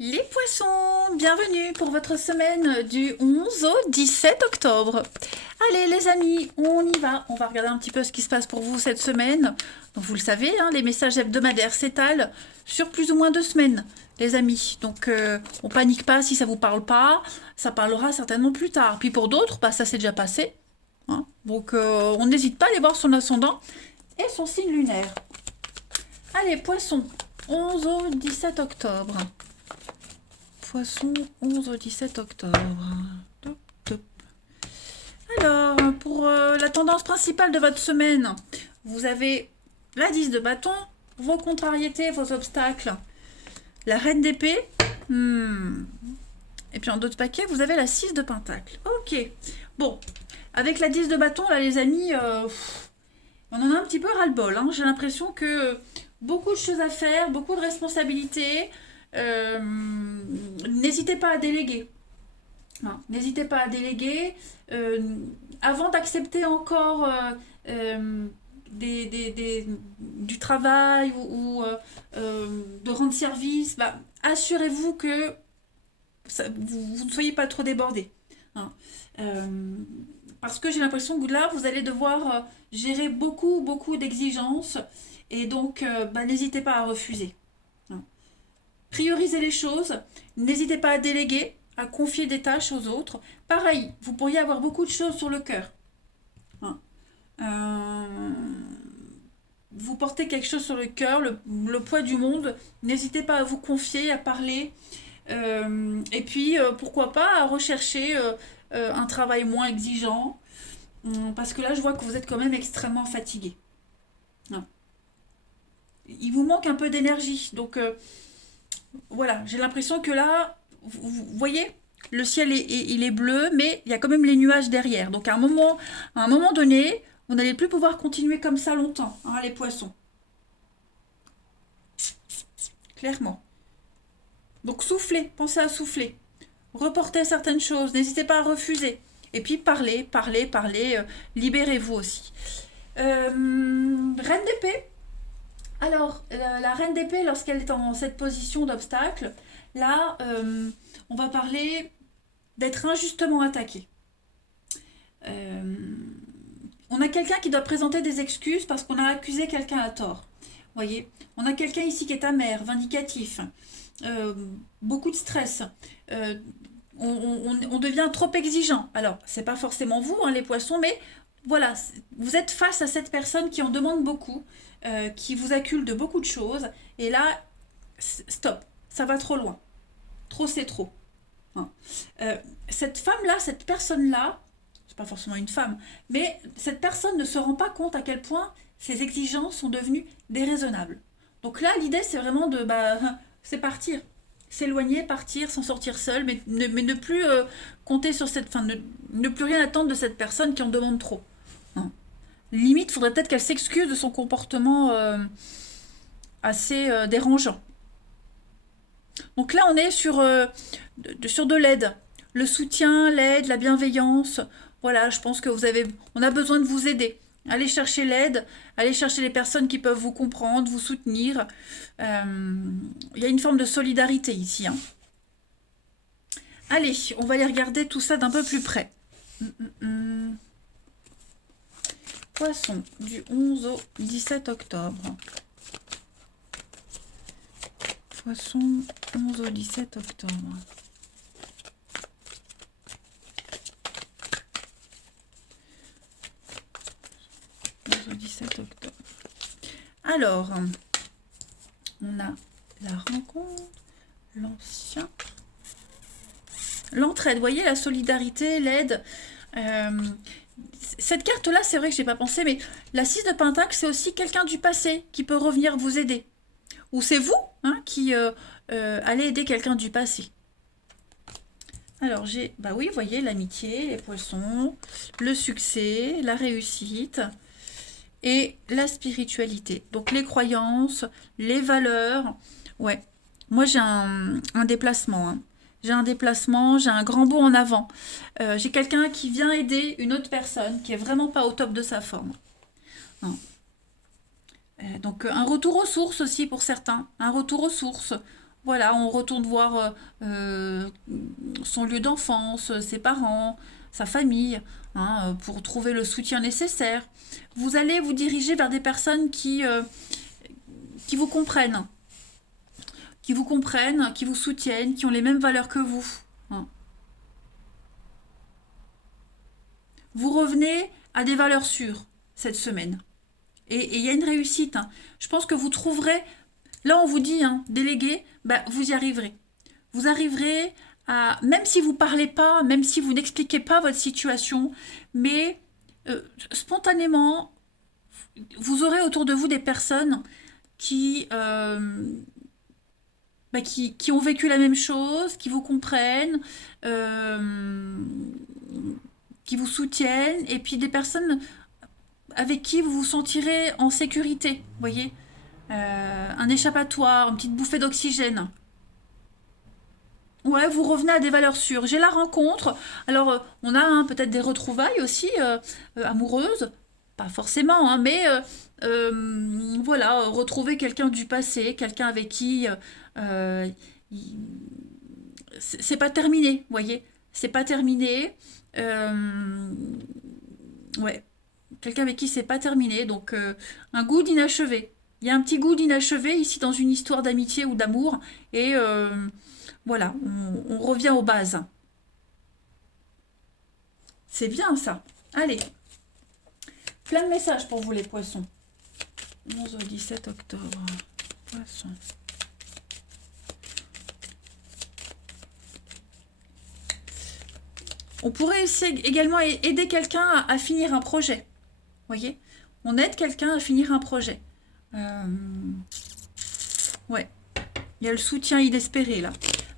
Les poissons, bienvenue pour votre semaine du 11 au 17 octobre. Allez les amis, on y va. On va regarder un petit peu ce qui se passe pour vous cette semaine. Donc vous le savez, hein, les messages hebdomadaires s'étalent sur plus ou moins 2 semaines, les amis. Donc on panique pas si ça vous parle pas. Ça parlera certainement plus tard. Puis pour d'autres, bah, ça s'est déjà passé, hein. Donc on n'hésite pas à aller voir son ascendant et son signe lunaire. Allez, poissons, 11 au 17 octobre. Poisson, 11 au 17 octobre. Top, top. Alors, pour la tendance principale de votre semaine, vous avez la 10 de bâton, vos contrariétés, vos obstacles, la reine d'épée, et puis en d'autres paquets, vous avez la 6 de pentacle. Ok. Bon, avec la 10 de bâton, là, les amis, on en a un petit peu ras-le-bol, hein. J'ai l'impression que beaucoup de choses à faire, beaucoup de responsabilités. Euh, N'hésitez pas à déléguer. Hein, n'hésitez pas à déléguer. Euh, Avant d'accepter encore du travail de rendre service, bah, assurez-vous que vous ne soyez pas trop débordé. Hein. Euh, Parce que j'ai l'impression que là, vous allez devoir gérer beaucoup d'exigences. Et donc, bah, n'hésitez pas à refuser. Hein. Priorisez les choses, n'hésitez pas à déléguer, à confier des tâches aux autres. Pareil, vous pourriez avoir beaucoup de choses sur le cœur. Hein. Euh, Vous portez quelque chose sur le cœur, le poids du monde, n'hésitez pas à vous confier, à parler. Et puis, pourquoi pas, à rechercher un travail moins exigeant. Parce que là, je vois que vous êtes quand même extrêmement fatigué. Hein. Il vous manque un peu d'énergie. Donc, voilà, j'ai l'impression que là, vous voyez, le ciel il est bleu, mais il y a quand même les nuages derrière. Donc à un moment donné, vous n'allez plus pouvoir continuer comme ça longtemps, hein, les poissons. Clairement. Donc soufflez, pensez à souffler. Reportez certaines choses, n'hésitez pas à refuser. Et puis parlez, libérez-vous aussi. Reine d'épée. Alors, la reine d'épée, lorsqu'elle est en cette position d'obstacle, là, on va parler d'être injustement attaqué. Euh, on a quelqu'un qui doit présenter des excuses parce qu'on a accusé quelqu'un à tort. Vous voyez, on a quelqu'un ici qui est amer, vindicatif, euh, beaucoup de stress. Euh, on devient trop exigeant. Alors, c'est pas forcément vous, hein, les poissons, mais voilà, vous êtes face à cette personne qui en demande beaucoup, qui vous accule de beaucoup de choses, et là, stop, ça va trop loin. Trop, c'est trop. Hein. Cette femme-là, cette personne-là, c'est pas forcément une femme, mais cette personne ne se rend pas compte à quel point ses exigences sont devenues déraisonnables. Donc là, l'idée, c'est vraiment de, bah, c'est partir, s'éloigner, partir, s'en sortir seul, mais ne plus compter sur cette, enfin, ne plus rien attendre de cette personne qui en demande trop. Hein. Limite, il faudrait peut-être qu'elle s'excuse de son comportement assez dérangeant. Donc là, on est sur de l'aide. Le soutien, l'aide, la bienveillance. Voilà, je pense que on a besoin de vous aider. Allez chercher l'aide, allez chercher les personnes qui peuvent vous comprendre, vous soutenir. Il y a une forme de solidarité ici. Hein. Allez, on va aller regarder tout ça d'un peu plus près. Poisson, du 11 au 17 octobre. Poisson, 11 au 17 octobre. Au 17 octobre. Alors, on a la rencontre, l'ancien, l'entraide, vous voyez, la solidarité, l'aide. Euh, cette carte-là, c'est vrai que je n'ai pas pensé, mais la 6 de Pentacle, c'est aussi quelqu'un du passé qui peut revenir vous aider. Ou c'est vous hein, qui allez aider quelqu'un du passé. Alors j'ai, bah oui, vous voyez, l'amitié, les poissons, le succès, la réussite et la spiritualité. Donc les croyances, les valeurs. Ouais, moi j'ai un déplacement. Hein. J'ai un déplacement, j'ai un grand bond en avant. J'ai quelqu'un qui vient aider une autre personne qui est vraiment pas au top de sa forme. Hein. Donc un retour aux sources aussi pour certains, un retour aux sources. Voilà, on retourne voir son lieu d'enfance, ses parents, sa famille, hein, pour trouver le soutien nécessaire. Vous allez vous diriger vers des personnes qui vous comprennent, qui vous soutiennent, qui ont les mêmes valeurs que vous, hein. Vous revenez à des valeurs sûres cette semaine. Et il y a une réussite, hein. Je pense que vous trouverez, là on vous dit, hein, déléguer, bah, vous y arriverez. Vous arriverez à, même si vous ne parlez pas, même si vous n'expliquez pas votre situation, mais spontanément, vous aurez autour de vous des personnes qui ont vécu la même chose, qui vous comprennent, euh, qui vous soutiennent, et puis des personnes avec qui vous vous sentirez en sécurité, vous voyez. Un échappatoire, une petite bouffée d'oxygène. Ouais, vous revenez à des valeurs sûres. J'ai la rencontre. Alors, on a hein, peut-être des retrouvailles aussi amoureuses. Pas forcément, hein, mais voilà, retrouver quelqu'un du passé, quelqu'un avec qui euh, il- c'est pas terminé, vous voyez. C'est pas terminé. Euh, ouais, quelqu'un avec qui c'est pas terminé. Donc, un goût d'inachevé. Il y a un petit goût d'inachevé ici dans une histoire d'amitié ou d'amour. Et voilà, on revient aux bases. C'est bien ça. Allez, plein de messages pour vous les poissons. 11 au 17 octobre. Poissons. On pourrait également aider quelqu'un à finir un projet. Vous voyez. On aide quelqu'un à finir un projet. Euh, ouais, il y a le soutien inespéré là.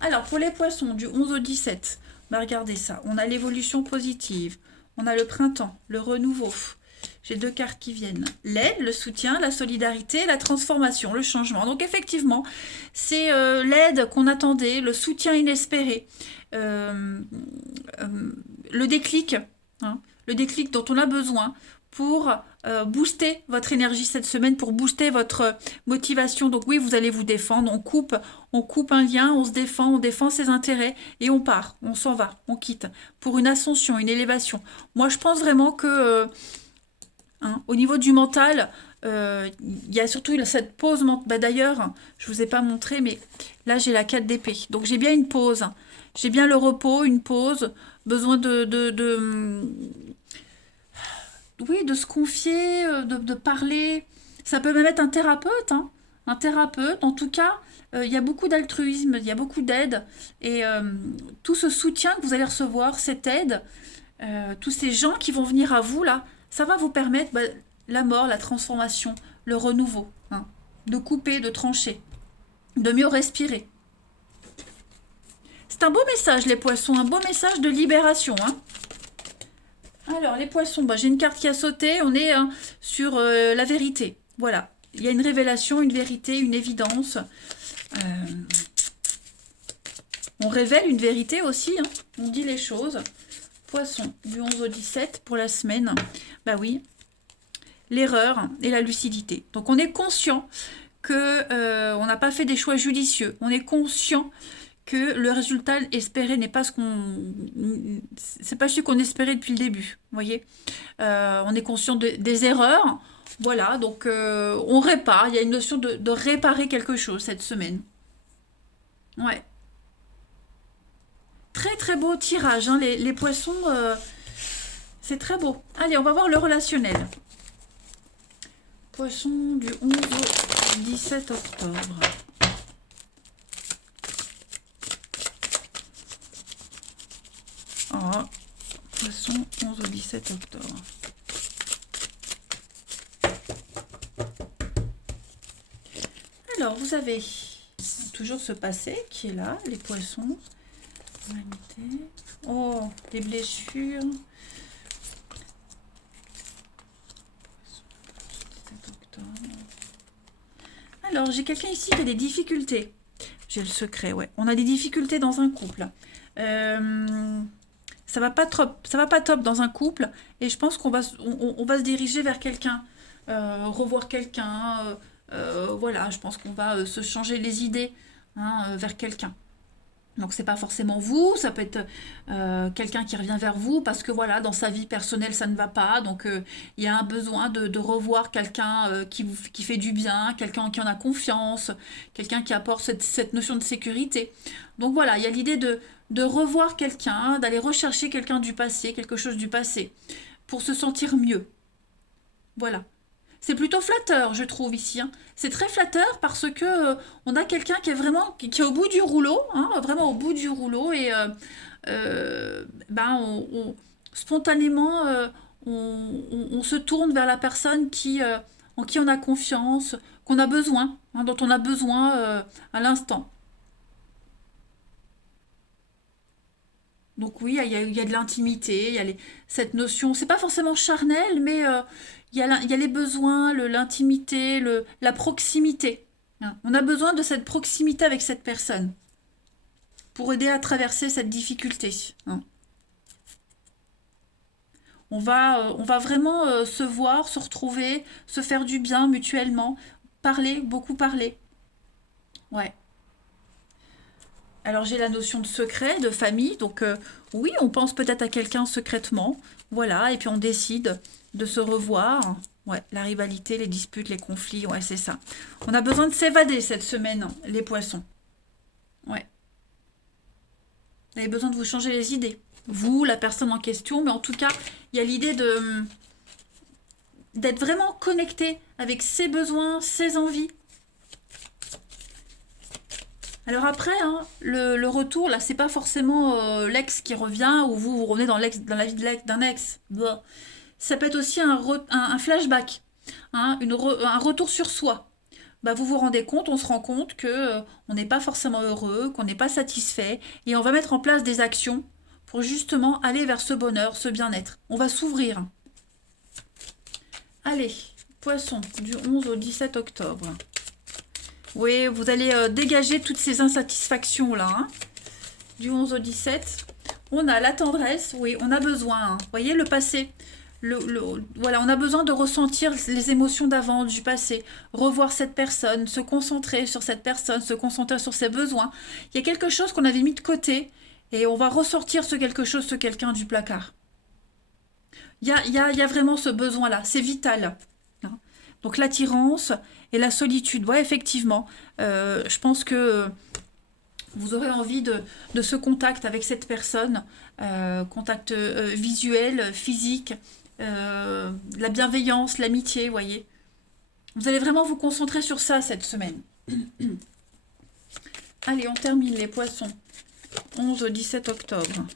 Alors, pour les poissons, du 11 au 17, bah, regardez ça. On a l'évolution positive. On a le printemps, le renouveau. J'ai deux cartes qui viennent. L'aide, le soutien, la solidarité, la transformation, le changement. Donc effectivement, c'est l'aide qu'on attendait, le soutien inespéré, euh, le déclic, hein, le déclic dont on a besoin pour booster votre énergie cette semaine, pour booster votre motivation. Donc oui, vous allez vous défendre, on coupe un lien, on défend ses intérêts et on part, on s'en va, on quitte pour une ascension, une élévation. Moi, je pense vraiment que hein, au niveau du mental, il y a surtout cette pause. Bah, d'ailleurs, je vous ai pas montré, mais là j'ai la 4 d'épée. Donc j'ai bien une pause. J'ai bien le repos, une pause, besoin oui, de se confier, de parler. Ça peut même être un thérapeute, hein. Un thérapeute. En tout cas, il y a beaucoup d'altruisme, il y a beaucoup d'aide. Et tout ce soutien que vous allez recevoir, cette aide, tous ces gens qui vont venir à vous, là, ça va vous permettre bah, la mort, la transformation, le renouveau, hein, de couper, de trancher, de mieux respirer. C'est un beau message, les poissons, un beau message de libération, hein. Alors, les poissons, bah, j'ai une carte qui a sauté, on est hein, sur la vérité. Voilà, il y a une révélation, une vérité, une évidence. Euh, on révèle une vérité aussi, hein, on dit les choses. Poisson, du 11 au 17 pour la semaine. Bah oui, l'erreur et la lucidité. Donc on est conscient que on n'a pas fait des choix judicieux. On est conscient que le résultat espéré n'est pas c'est pas celui qu'on espérait depuis le début. Vous voyez, on est conscient des erreurs. Voilà, donc on répare. Il y a une notion de réparer quelque chose cette semaine. Ouais. Très très beau tirage, hein. Les poissons, c'est très beau. Allez, on va voir le relationnel. Poisson du 11 au 17 octobre. Oh, poisson 11 au 17 octobre. Alors, vous avez toujours ce passé qui est là, les poissons. Humanité. Oh, des blessures. 17 octobre. Alors, j'ai quelqu'un ici qui a des difficultés. J'ai le secret, ouais. On a des difficultés dans un couple. Ça va pas top dans un couple. Et je pense on va se diriger vers quelqu'un, revoir quelqu'un. Voilà, je pense qu'on va se changer les idées. hein, vers quelqu'un. Donc c'est pas forcément vous, ça peut être quelqu'un qui revient vers vous parce que voilà, dans sa vie personnelle ça ne va pas, donc il y a un besoin de revoir quelqu'un qui fait du bien, quelqu'un qui en a confiance, quelqu'un qui apporte cette notion de sécurité. Donc voilà, il y a l'idée de revoir quelqu'un, d'aller rechercher quelqu'un du passé, quelque chose du passé, pour se sentir mieux. Voilà. C'est plutôt flatteur, je trouve, ici, hein. C'est très flatteur parce que on a quelqu'un qui est vraiment qui est au bout du rouleau, hein, vraiment au bout du rouleau, et ben spontanément on se tourne vers la personne en qui on a confiance, qu'on a besoin, hein, dont on a besoin à l'instant. Donc oui, il y a de l'intimité, il y a cette notion, c'est pas forcément charnel, mais il y a les besoins, l'intimité, la proximité, hein. On a besoin de cette proximité avec cette personne pour aider à traverser cette difficulté, hein. On va vraiment se voir, se retrouver, se faire du bien mutuellement, parler, beaucoup parler. Ouais. Alors j'ai la notion de secret, de famille, donc oui, on pense peut-être à quelqu'un secrètement, voilà, et puis on décide de se revoir. Ouais, la rivalité, les disputes, les conflits, ouais, c'est ça. On a besoin de s'évader cette semaine, hein, les poissons. Ouais, vous avez besoin de vous changer les idées. Vous, la personne en question, mais en tout cas, il y a l'idée d'être vraiment connecté avec ses besoins, ses envies. Alors après, hein, le retour, là, c'est pas forcément l'ex qui revient ou vous revenez dans la vie d'un ex. Bon. Ça peut être aussi un flashback, hein, un retour sur soi. Bah, vous vous rendez compte, on se rend compte que on n'est pas forcément heureux, qu'on n'est pas satisfait, et on va mettre en place des actions pour justement aller vers ce bonheur, ce bien-être. On va s'ouvrir. Allez, poisson, du 11 au 17 octobre. Oui, vous allez dégager toutes ces insatisfactions-là, hein. Du 11 au 17. On a la tendresse, oui, on a besoin, hein. Vous voyez, le passé. Voilà, on a besoin de ressentir les émotions d'avant, du passé, revoir cette personne, se concentrer sur cette personne, se concentrer sur ses besoins. Il y a quelque chose qu'on avait mis de côté et on va ressortir ce quelque chose, ce quelqu'un du placard. Il y a vraiment ce besoin-là, c'est vital, hein. Donc l'attirance et la solitude, ouais, effectivement, je pense que vous aurez envie de ce contact avec cette personne, contact visuel, physique, la bienveillance, l'amitié, vous voyez. Vous allez vraiment vous concentrer sur ça cette semaine. Allez, on termine les poissons. 11 au 17 octobre.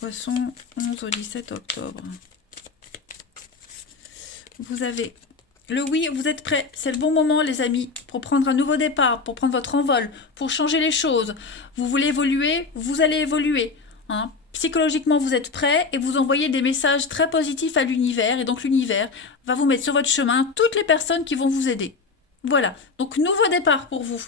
Poisson, 11 au 17 octobre. Vous avez le oui, vous êtes prêts. C'est le bon moment, les amis, pour prendre un nouveau départ, pour prendre votre envol, pour changer les choses. Vous voulez évoluer, vous allez évoluer, hein. Psychologiquement, vous êtes prêts et vous envoyez des messages très positifs à l'univers. Et donc, l'univers va vous mettre sur votre chemin toutes les personnes qui vont vous aider. Voilà. Donc, nouveau départ pour vous.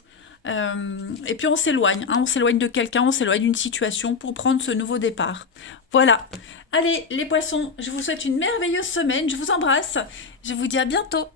Et puis, on s'éloigne, hein. On s'éloigne de quelqu'un, on s'éloigne d'une situation pour prendre ce nouveau départ. Voilà. Allez, les poissons, je vous souhaite une merveilleuse semaine. Je vous embrasse. Je vous dis à bientôt.